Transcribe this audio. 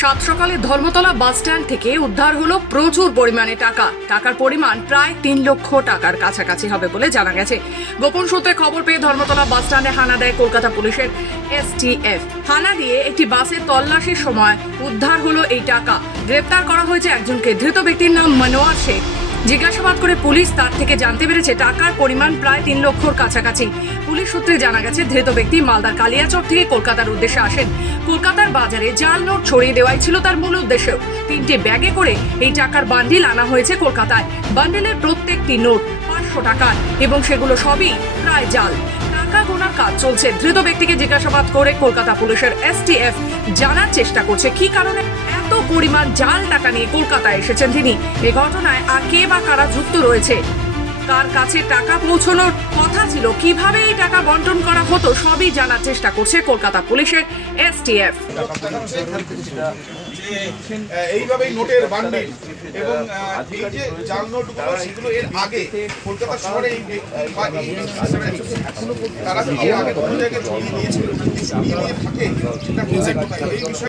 সাত সকালে Dharmatala bus stand থেকে উদ্ধার হলো প্রচুর পরিমাণে টাকা। টাকার পরিমাণ প্রায় 3 লক্ষ টাকার কাছাকাছি হবে বলে জানা গেছে। গোপন সূত্রে খবর পেয়ে ধর্মতলা বাস স্ট্যান্ডে হানা দেয় কলকাতা পুলিশের STF। হানা দিয়ে একটি বাসে তল্লাশির সময় উদ্ধার হলো এই টাকা। গ্রেপ্তার করা হয়েছে একজনকে। ধৃত ব্যক্তির নাম মনোয়ার শেখ। জিজ্ঞাসাবাদ করে পুলিশ তার থেকে জানতে পেরেছে টাকার পরিমাণ প্রায় 3 লক্ষর কাছাকাছি। পুলিশ সূত্রে জানা গেছে ধৃত ব্যক্তি মালদার কালিয়াচক থেকে কলকাতার উদ্দেশ্যে আসেন। কলকাতার বাজারে জাল নোট ছড়িয়ে দেওয়াই ছিল তার মূল উদ্দেশ্য। 3টি ব্যাগে করে এই টাকার বান্ডিল আনা হয়েছে কলকাতায়। বান্ডিলের প্রত্যেকটি নোট 500 টাকার এবং সেগুলো সবই প্রায় জাল। টাকা গোনার কাজ চলছে। ধৃত ব্যক্তিকে জিজ্ঞাসাবাদ করে কলকাতা পুলিশের STF জানার চেষ্টা করছে কী কারণে এত পরিমাণ জাল টাকা নিয়ে কলকাতায় এসেছেন তিনি। এই ঘটনায় আর কে বা কারা যুক্ত রয়েছে, কার কাছে টাকা পৌঁছানোর কথা ছিল, কিভাবে এই টাকা বন্টন করা হতো, সবই জানার চেষ্টা করছে কলকাতা পুলিশের STF। এইভাবেই নোটের বান্ডিল এবং এই যে জাল নোটগুলো সেগুলো এর আগে কলকাতা শহরে তারা কি আগে কোনো জায়গায় ছড়িয়ে দিয়েছিল, থাকে